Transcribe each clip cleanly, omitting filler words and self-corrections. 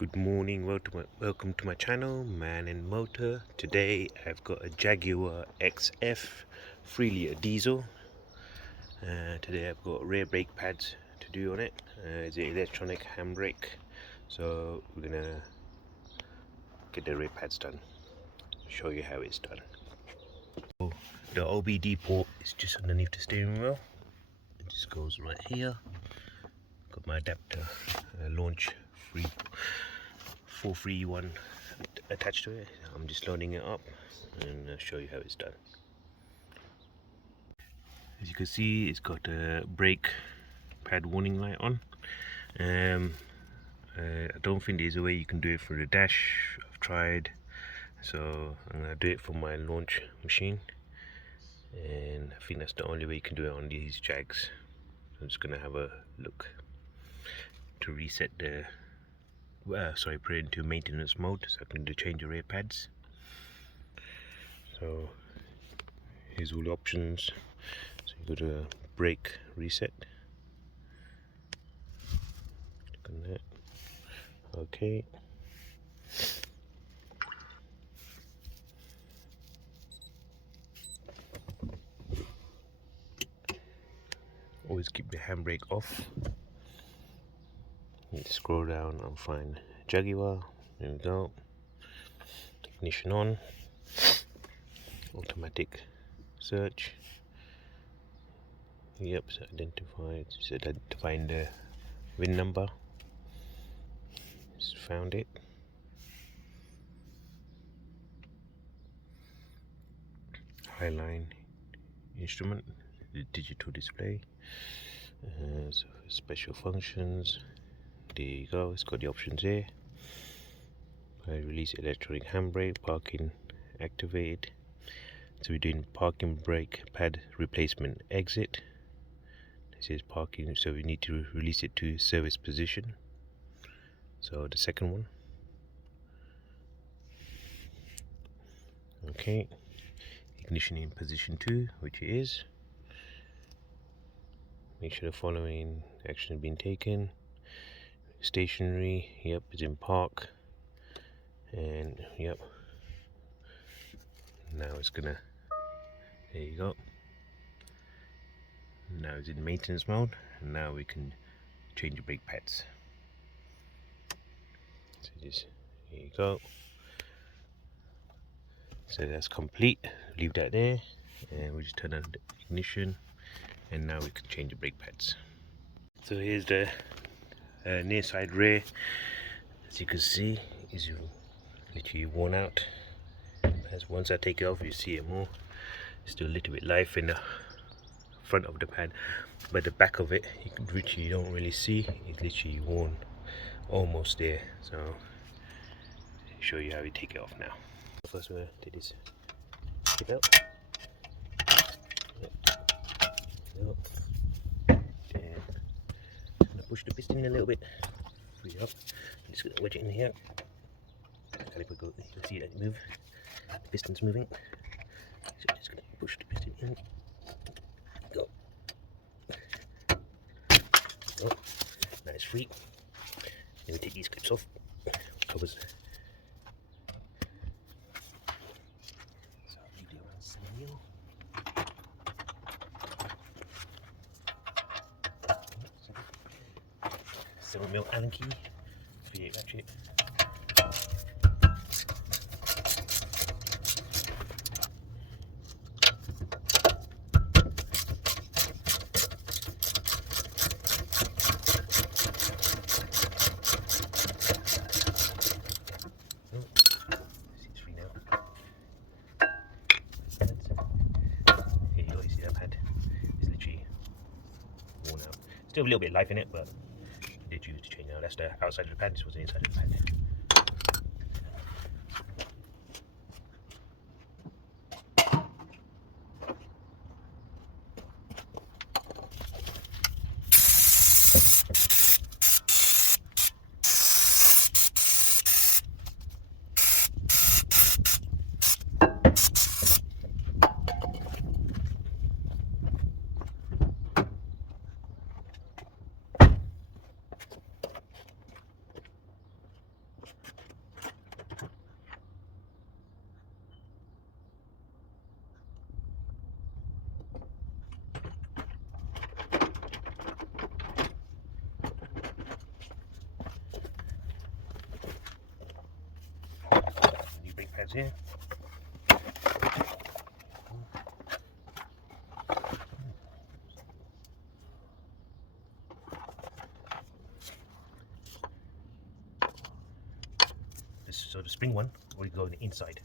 Good morning, welcome to my channel, Man and Motor. Today I've got a Jaguar XF 3 litre diesel. Today I've got rear brake pads to do on it. It's an electronic handbrake, so we're gonna get the rear pads done. Show you how it's done. So the OBD port is just underneath the steering wheel. It just goes right here. Got my adapter, launch 431 attached to it. I'm just loading it up and I'll show you how it's done. As you can see, it's got a brake pad warning light on. I don't think there's a way you can do it through the dash. I've tried, so I'm gonna do it from my launch machine, and I think that's the only way you can do it on these Jags. I'm just gonna have a look to reset the put it into maintenance mode so I can change the rear pads. So here's all the options. So you go to brake reset, click on that, okay. Always keep the handbrake off. You scroll down and find Jaguar. There we go. Ignition on. Automatic search. Yep, so identifying the VIN number. Just found it. Highline instrument, the digital display. So special functions. There you go. It's got the options here. I release electronic handbrake, parking activated. So we're doing parking brake pad replacement exit. This is parking, so we need to release it to service position. So the second one. Okay. Ignition in position 2, which it is. Make sure the following action has been taken. Stationary, yep, it's in park. And yep. Now it's gonna, there you go. Now it's in maintenance mode, and now we can change the brake pads. So just, here you go. So that's complete. Leave that there, and we just turn on the ignition, and now we can change the brake pads. So here's the near side rear. As you can see, is literally worn out. As once I take it off, you see it more. Still a little bit life in the front of the pad, but the back of it, you don't really see. It's literally worn almost there. So I'll show you how we take it off now. First, we're gonna take this tip out. Yep. And I'm gonna push the piston in a little bit. Free up. I'm just gonna wedge it in here. You can see that move. The piston's moving. So I'm just gonna push the piston in. Go. Go. Now it's free. Then we take these clips off. Covers. So I'll leave it around 7 mil. 7mm Allen key. V8 ratchet. Still a little bit of life in it, but I did use to change now. That's the outside of the pad, this was the inside of the pad. pads here. So the spring one will go on the inside,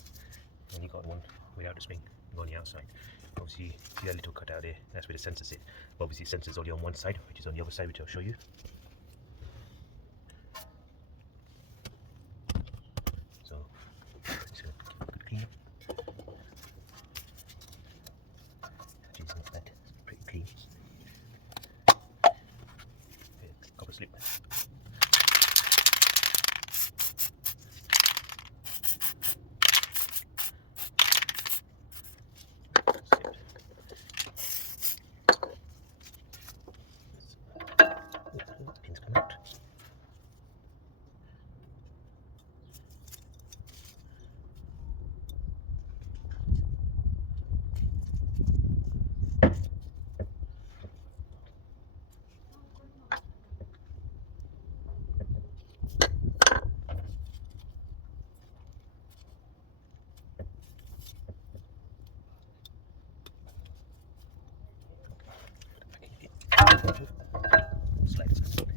and you got one without the spring go on the outside. Obviously, see that little cutout there? That's where the sensor sit. But obviously, the sensor's only on one side, which is on the other side, which I'll show you. So, just gonna give it a good clean up. Actually, it's not bad. It's pretty clean. Okay, copper slip. Pins come out. Sliders come out.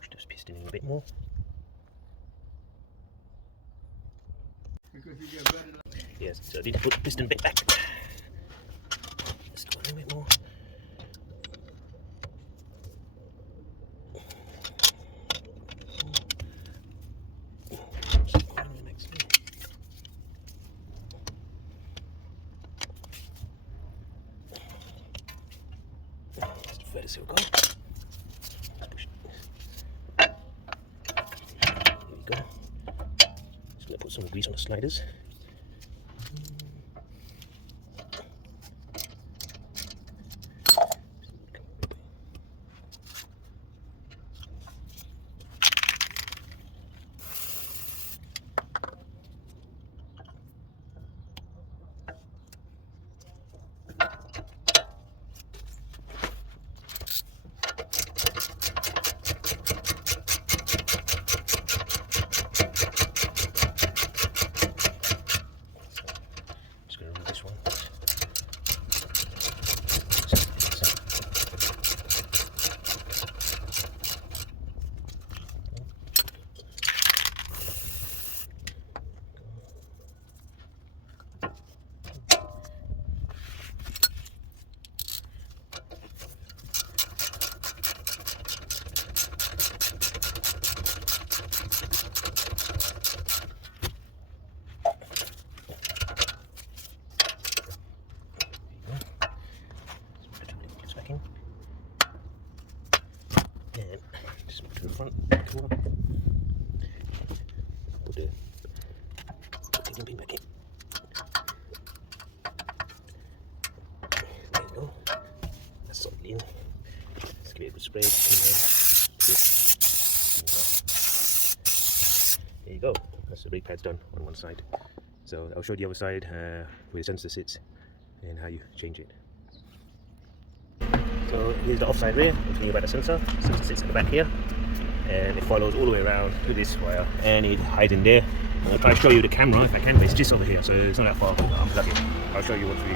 Push this piston in a bit more. Yes, so I need to put the piston bit back. Let's go a little bit more. That's the furthest it'll go. Let's push it. Here we go. Just gonna put some grease on the sliders. And just put it to the front. Come on. Put the taking pin back in. There you go. That's solidly in. Let's give it a good spray. There you go. That's the brake pads done on one side. So I'll show you the other side where the sensor sits and how you change it. So here's the offside rear. I'm telling you about the sensor. The sensor sits at the back here, and it follows all the way around to this wire, and it hides in there. I'll try to show you the camera if I can, but it's just over here, so it's not that far. I'll unplug it. I'll show you once we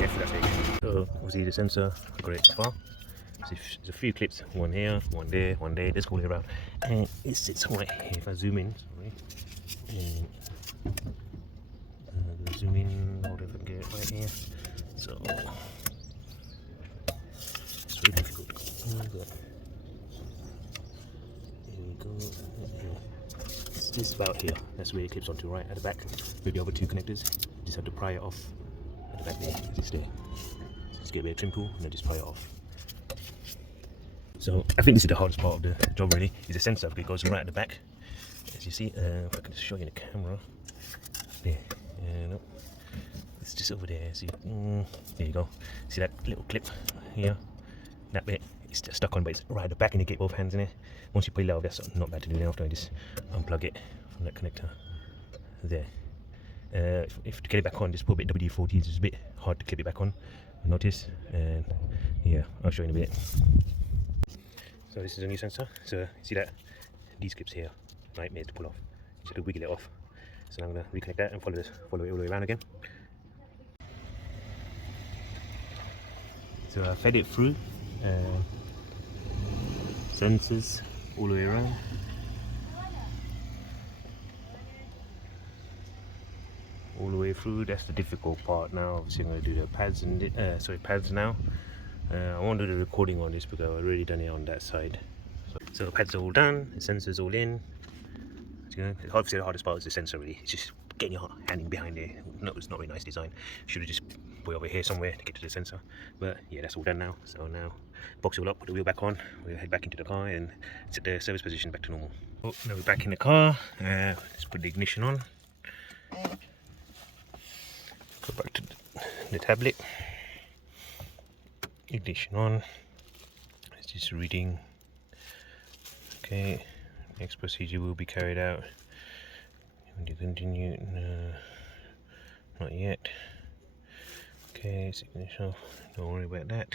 get through that stage. So obviously the sensor, I've got it far. So there's a few clips, one here, one there, this all the way around, and it sits right here. If I zoom in, sorry, and zoom in, hold it, if I can get it right here. So it's very difficult. But here we go. It's just about here. That's where it clips onto, right at the back. With the other two connectors, you just have to pry it off at the back there. It's there. So just get a bit of trim tool and then just pry it off. So I think this is the hardest part of the job really, is the sensor, because it goes right at the back. As you see, if I can just show you the camera. There, no, it's just over there. See, there you go. See that little clip here? That bit it's just stuck on, but it's right at the back and you get both hands in there. Once you pull it out, that's not bad to do. Then after I just unplug it from that connector there. If to get it back on, just put a bit WD-40. It's a bit hard to clip it back on, I notice. And yeah, I'll show you in a bit. So this is a new sensor. So you see that these clips here, nightmares to pull off. You should wiggle it off. So now I'm going to reconnect that and follow it all the way around again. So I fed it through sensors all the way around. All the way through. That's the difficult part now. Obviously I'm going to do the pads and pads now. I won't do the recording on this because I've already done it on that side. So the pads are all done, the sensors all in. Obviously the hardest part is the sensor really. It's just getting your hand in behind there. No, it's not a very nice design. Should have just put it over here somewhere to get to the sensor. But yeah, that's all done now. So now box it all up, put the wheel back on, we'll head back into the car and set the service position back to normal. Oh, now we're back in the car. Let's put the ignition on. Go back to the tablet. Ignition on. It's just reading. Okay, next procedure will be carried out. When you continue, no, not yet. Okay, it's ignition off. Don't worry about that.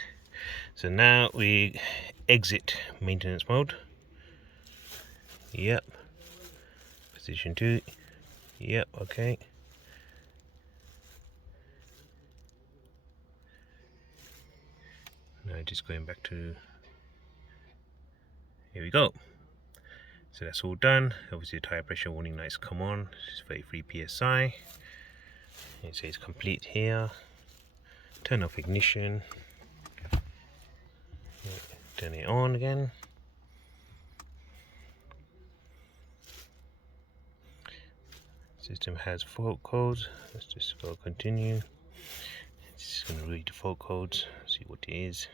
So now we exit maintenance mode. Yep. Position 2. Yep. Okay. Now just going back to, here we go. So that's all done. Obviously the tire pressure warning lights come on. It's 33 psi. It says complete here. Turn off ignition. Turn it on again. System has fault codes. Let's just go continue. It's just going to read the fault codes, see what it is.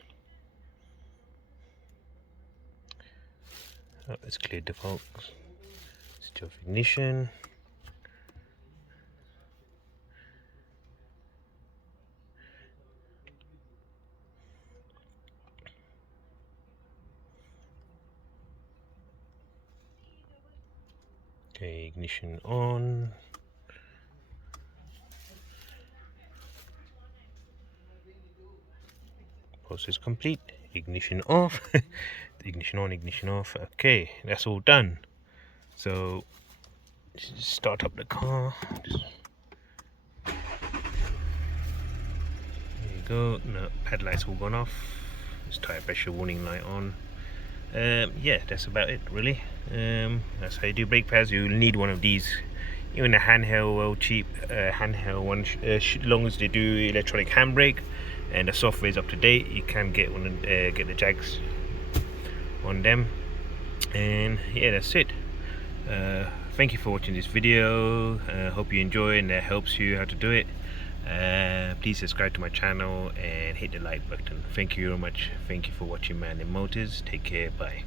Oh, let's clear the fault. Switch off ignition. Okay, ignition on. Process complete. Ignition off. Ignition on, ignition off. Okay, that's all done. So just start up the car. There you go. No, pad lights all gone off. This tire pressure warning light on. Yeah, that's about it really. That's how you do brake pads. You'll need one of these. Even a handheld, well cheap handheld one, as long as they do electronic handbrake and the software is up to date, you can get one. Get the Jags on them. And yeah, that's it. Thank you for watching this video. Hope you enjoy and that helps you how to do it. Please subscribe to my channel and hit the like button. Thank you very much. Thank you for watching Man&Motors. Take care. Bye.